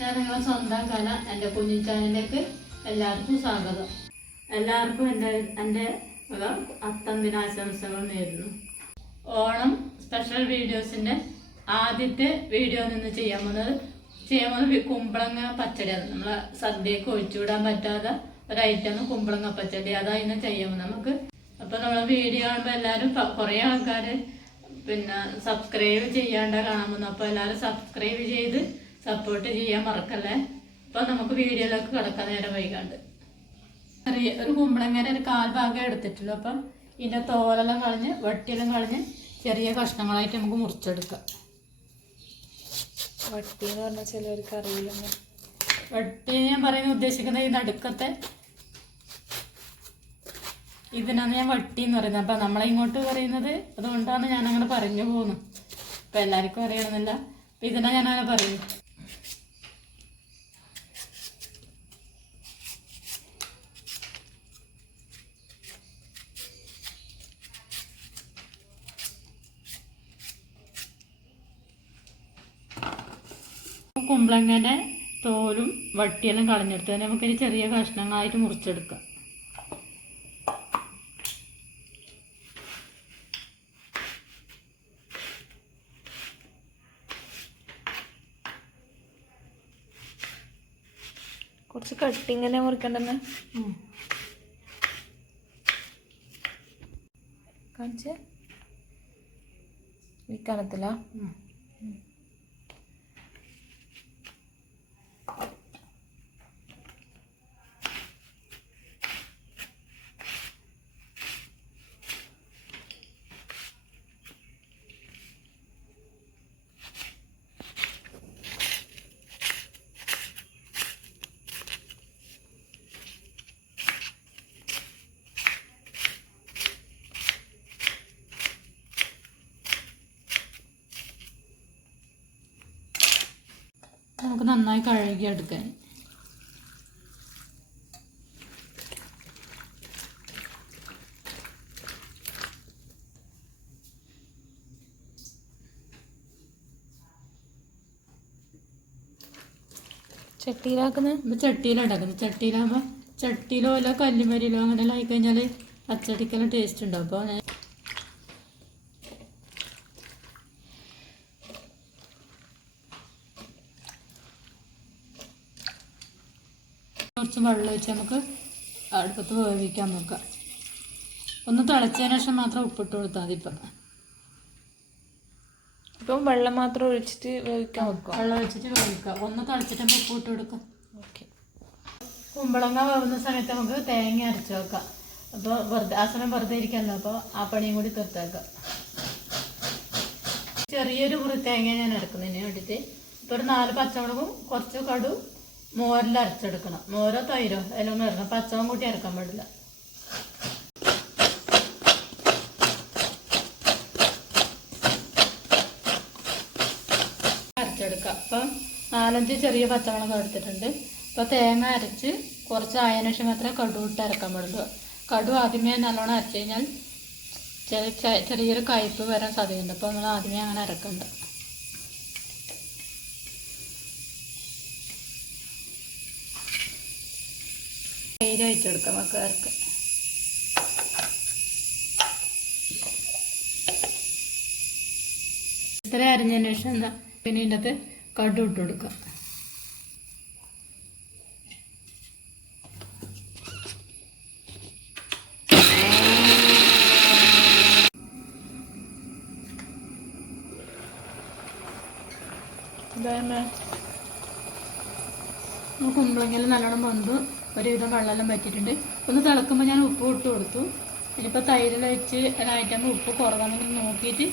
ഞാൻ നിങ്ങളെ സ്വന്തം കല എൻ്റെ കുഞ്ഞു ചാനലിലേക്ക് എല്ലാവർക്കും സ്വാഗതം. എല്ലാവർക്കും എൻ്റെ അത്തം ദിനാശംസകൾ നേരുന്നു. ഓണം സ്പെഷ്യൽ വീഡിയോസിൻ്റെ ആദ്യത്തെ വീഡിയോ നിന്ന് ചെയ്യാൻ പോകുന്നത് കുമ്പളങ്ങ പച്ചടിയാണ്. നമ്മളെ സദ്യക്ക് ഒഴിച്ചുവിടാൻ പറ്റാത്ത ഒരു ഐറ്റമാണ് കുമ്പളങ്ങ പച്ചടി. അതാണ് ഇന്ന് ചെയ്യാൻ പോകുന്നത് നമുക്ക്. അപ്പോൾ നമ്മളെ വീഡിയോ കാണുമ്പോൾ എല്ലാവരും കുറേ ആൾക്കാർ സബ്സ്ക്രൈബ് ചെയ്യാണ്ട കാണാൻ പോകുന്നു. അപ്പോൾ എല്ലാവരും സബ്സ്ക്രൈബ് ചെയ്ത് സപ്പോർട്ട് ചെയ്യാൻ മറക്കല്ലേ. അപ്പോൾ നമുക്ക് വീഡിയോയിലേക്ക് കിടക്കാൻ നേരം വൈകാണ്ട്. ഒരു കുമ്പളങ്ങനെ ഒരു 1/4 ഭാഗം എടുത്തിട്ടുള്ളൂ. അപ്പം ഇതിൻ്റെ തോലെല്ലാം കളഞ്ഞ് വട്ടിയെല്ലാം കളഞ്ഞ് ചെറിയ കഷ്ണങ്ങളായിട്ട് നമുക്ക് മുറിച്ചെടുക്കാം. വട്ടി എന്ന് പറഞ്ഞാൽ ചിലവർക്ക് അറിയില്ല. വട്ടി ഞാൻ പറയുന്നത് ഉദ്ദേശിക്കുന്നത് ഈ നടുക്കത്തെ ഇതിനാണ് ഞാൻ വട്ടി എന്ന് പറയുന്നത്. അപ്പം നമ്മളിങ്ങോട്ട് പറയുന്നത് അതുകൊണ്ടാണ് ഞാനങ്ങനെ പറഞ്ഞു പോകുന്നത്. അപ്പം എല്ലാവർക്കും അറിയണമെന്നില്ല. അപ്പം ഇതിനാ ഞാനങ്ങനെ പറയുന്നു. കുമ്പളങ്ങനെ തോലും വട്ടിയെല്ലാം കളഞ്ഞെടുത്ത് നമുക്കിനി ചെറിയ കഷ്ണങ്ങളായിട്ട് മുറിച്ചെടുക്കാം. കുറച്ച് കട്ടിങ്ങനെ മുറിക്കണ്ടെന്ന് കാണിച്ച് ഈ കനത്തിലാ. നമുക്ക് നന്നായി കഴുകി എടുക്കാൻ. ചട്ടിയിലാക്കുന്നത് ചട്ടിയിലുണ്ടാക്കുന്നത്. ചട്ടിയിലാകുമ്പോൾ ചട്ടിയിലോ അല്ല കല്ലുമരിയിലോ അങ്ങനെയെല്ലാം ആയിക്കഴിഞ്ഞാൽ പച്ചടിക്കെല്ലാം ടേസ്റ്റ് ഉണ്ടാവും. അപ്പോൾ കുറച്ച് വെള്ളം ഒഴിച്ച് നമുക്ക് അടുപ്പത്ത് വേവിക്കാൻ നോക്കാം. ഒന്ന് തിളച്ചതിന് ശേഷം മാത്രം ഉപ്പിട്ട് കൊടുത്താൽ മതി. ഇപ്പം വെള്ളം മാത്രം ഒഴിച്ചിട്ട് വേവിക്കാൻ വെക്കാം. വെള്ളം ഒഴിച്ചിട്ട് വേവിക്കാം. ഒന്ന് തിളച്ചിട്ട് നമുക്ക് ഉപ്പിട്ട് കൊടുക്കാം. ഓക്കെ. കുമ്പളങ്ങ വേവുന്ന സമയത്ത് നമുക്ക് തേങ്ങ അരച്ച് വെക്കാം. അപ്പോൾ ആ സമയം വെറുതെ ഇരിക്കാമല്ലോ. അപ്പോൾ ആ പണിയും കൂടി തീർത്തേക്കാം. ചെറിയൊരു കുറി തേങ്ങ ഞാൻ അരക്കുന്നതിന് വേണ്ടിയിട്ട് ഇപ്പോൾ ഒരു 4 പച്ചമുളകും കുറച്ച് കടു മോരിൽ അരച്ചെടുക്കണം. മോരോ തൈരോ എല്ലാം ഇറങ്ങണം. പച്ചമുളകും കൂട്ടി അരക്കാൻ പാടില്ല. അരച്ചെടുക്കാം. അപ്പം 4-5 ചെറിയ പച്ചമുളക് എടുത്തിട്ടുണ്ട്. അപ്പോൾ തേങ്ങ അരച്ച് കുറച്ച് ആയതിനു ശേഷം മാത്രമേ കടു ഇട്ട് അരക്കാൻ പാടുള്ളൂ. കടു ആദ്യമേ നല്ലോണം അരച്ച് കഴിഞ്ഞാൽ ചെറിയൊരു കയ്പ്പ് വരാൻ സാധ്യതയുണ്ട്. അപ്പോൾ നമ്മൾ ആദ്യമേ അങ്ങനെ അരക്കണ്ട. തൈര് ഒഴിച്ചെടുക്കാം മക്കൾക്ക്. ഇത്ര അരിഞ്ഞതിന് ശേഷം പിന്നെ ഇതിൻ്റെ അകത്ത് കടു ഇട്ട് കൊടുക്കാം. കുമ്പളങ്ങയെല്ലാം നല്ലോണം വന്നു ഒരുവിധം വെള്ളമെല്ലാം പറ്റിയിട്ടുണ്ട്. ഒന്ന് തിളക്കുമ്പോൾ ഞാൻ ഉപ്പ് ഇട്ട് കൊടുത്തു. ഇനിയിപ്പോൾ തൈരിൽ വെച്ച് ഐറ്റം ഉപ്പ് കുറവാണെന്ന് നോക്കിയിട്ട്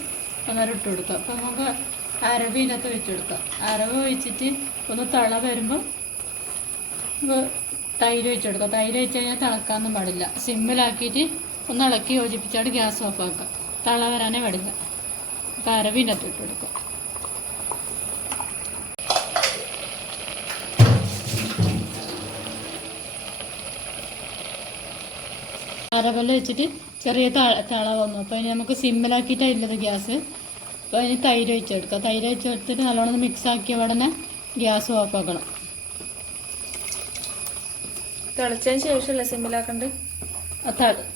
ഒന്നേരം ഇട്ട് കൊടുക്കാം. അപ്പോൾ നമുക്ക് അരവ് ഇതിനകത്ത് വെച്ചെടുക്കാം. അരവ് ഒഴിച്ചിട്ട് ഒന്ന് തിള വരുമ്പോൾ തൈര് വെച്ചെടുക്കാം. തൈര് വെച്ച് കഴിഞ്ഞാൽ തിളക്കാനൊന്നും പാടില്ല. സിമ്മിലാക്കിയിട്ട് ഒന്ന് ഇളക്കി യോജിപ്പിച്ചാൽ ഗ്യാസ് ഓഫാക്കാം. തിള വരാനേ പാടില്ല. അപ്പോൾ അരവ് ഇതിനകത്ത് ഇട്ട് കൊടുക്കാം. അരകല്ല് വെച്ചിട്ട് ചെറിയ തള വന്നു. അപ്പോൾ ഇനി നമുക്ക് സിമ്മിലാക്കിയിട്ടാണ് ഗ്യാസ്. അപ്പോൾ അതിന് തൈര് ഒഴിച്ചെടുക്കാം. തൈര് ഒഴിച്ചെടുത്തിട്ട് നല്ലോണം മിക്സ് ആക്കിയ ഉടനെ ഗ്യാസ് ഓഫാക്കണം. തിളച്ചതിന് ശേഷമല്ലേ സിമ്മിലാക്കണ്ട്?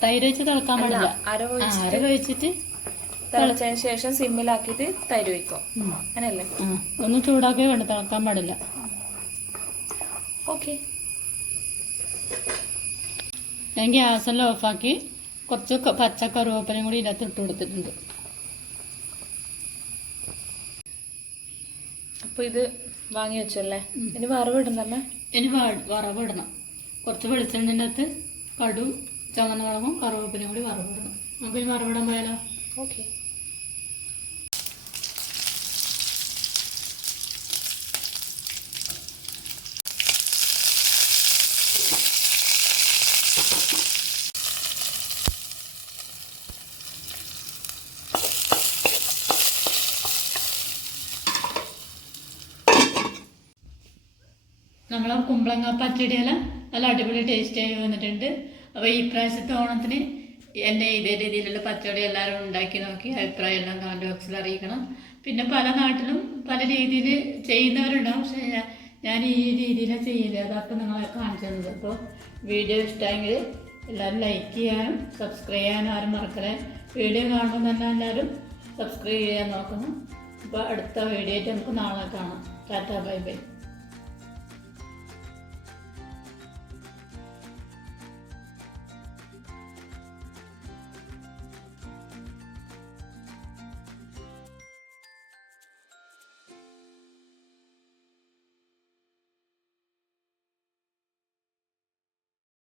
തൈര് വെച്ച് തിളക്കാൻ പാടില്ല. അര കഴിച്ചിട്ട് തിളച്ചതിന് ശേഷം സിമ്മിലാക്കിയിട്ട് തൈര് ഒഴിക്കും, അങ്ങനെയല്ലേ? ഒന്ന് ചൂടാക്കി വേണ്ട, തിളക്കാൻ പാടില്ല. ഓക്കെ. ഞാൻ ഗ്യാസെല്ലാം ഓഫാക്കി കുറച്ച് പച്ച കറുവേപ്പിലയും കൂടി ഇതിനകത്ത് ഇട്ട് കൊടുത്തിട്ടുണ്ട്. അപ്പോൾ ഇത് വാങ്ങി വെച്ചല്ലേ, ഇനി വറവിടണ്ടല്ലേ? ഇനി വറവിടണം. കുറച്ച് വെളിച്ചെണ്ണൻ്റെ അകത്ത് കടും ചുവന്ന മുളകും കറുവേപ്പിലയും കൂടി വറവിടണം. നമുക്ക് ഇനി വറവിടാൻ പോയാലോ? ഓക്കെ. നമ്മളെ കുമ്പളങ്ങ പച്ചടിയെല്ലാം നല്ല അടിപൊളി ടേസ്റ്റ് ആയി വന്നിട്ടുണ്ട്. അപ്പോൾ ഈ പ്രാവശ്യത്തെ ഓണത്തിന് എൻ്റെ ഇതേ രീതിയിലുള്ള പച്ചടി എല്ലാവരും ഉണ്ടാക്കി നോക്കി അഭിപ്രായം എല്ലാം കമൻറ്റ് ബോക്സിൽ അറിയിക്കണം. പിന്നെ പല നാട്ടിലും പല രീതിയിൽ ചെയ്യുന്നവരുണ്ടാവും, പക്ഷേ ഞാൻ ഈ രീതിയിലാണ് ചെയ്യില്ല. അതൊക്കെ നിങ്ങളെ കാണിച്ചു തന്നത്. അപ്പോൾ വീഡിയോ ഇഷ്ടമെങ്കിൽ എല്ലാവരും ലൈക്ക് ചെയ്യാനും സബ്സ്ക്രൈബ് ചെയ്യാനും ആരും മറക്കണേ. വീഡിയോ കാണുമ്പോൾ തന്നെ എല്ലാവരും സബ്സ്ക്രൈബ് ചെയ്യാൻ നോക്കണം. അപ്പോൾ അടുത്ത വീഡിയോ ആയിട്ട് നമുക്ക് നാളെ കാണാം. Tata, bye bye.